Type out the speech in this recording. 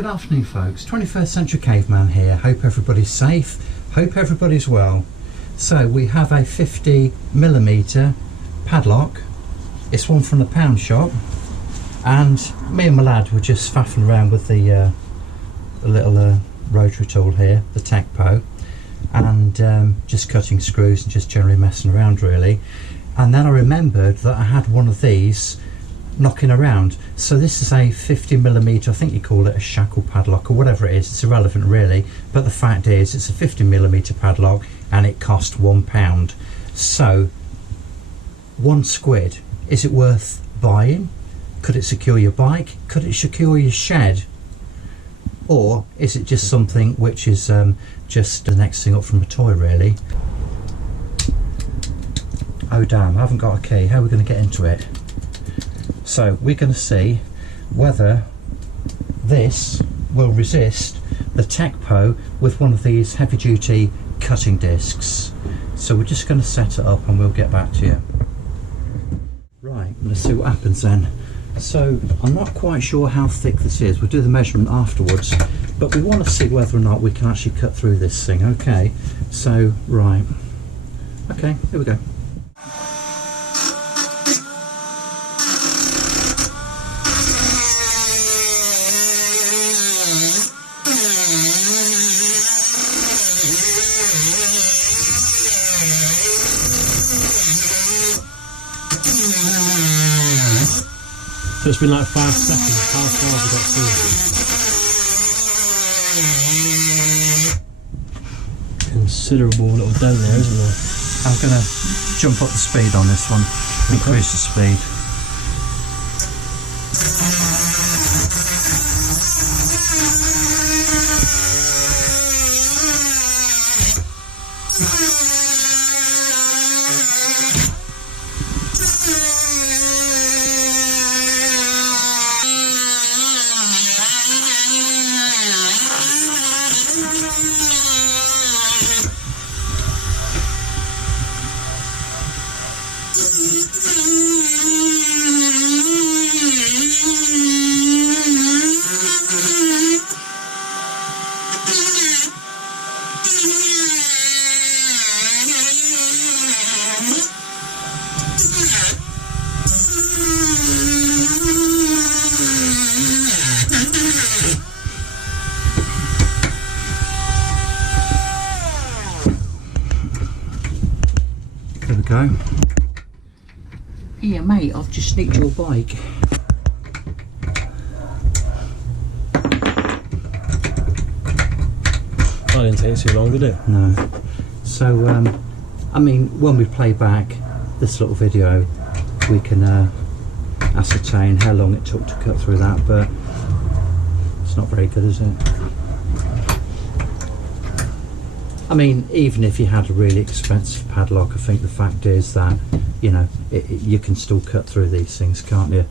Good afternoon folks, 21st Century Caveman here. Hope everybody's safe, hope everybody's well. So we have a 50mm padlock. It's one from the pound shop, and me and my lad were just faffing around with the little rotary tool here, the Teccpo, and just cutting screws and just generally messing around really. And then I remembered that I had one of these knocking around. So this is a 50mm, I think you call it a shackle padlock or whatever it is, it's irrelevant really, but the fact is it's a 50mm padlock and it cost £1. So £1, is it worth buying? Could it secure your bike? Could it secure your shed? Or is it just something which is just the next thing up from a toy really? Oh damn, I haven't got a key. How are we going to get into it? So we're going to see whether this will resist the Teccpo with one of these heavy duty cutting discs. So we're just going to set it up and we'll get back to you. Right, let's see what happens then. So I'm not quite sure how thick this is. We'll do the measurement afterwards, but we want to see whether or not we can actually cut through this thing. Okay, so right, okay, here we go. So it's been like 5 seconds, how far have we got through? Considerable little dent there, isn't there? I'm going to jump up the speed on this one, increase the speed. There we go. Here mate, I've just nicked your bike. That didn't take too long, did it? No. So, I mean, when we play back this little video, we can ascertain how long it took to cut through that, but it's not very good, is it? I mean, even if you had a really expensive padlock, I think the fact is that, you know, you can still cut through these things, can't you?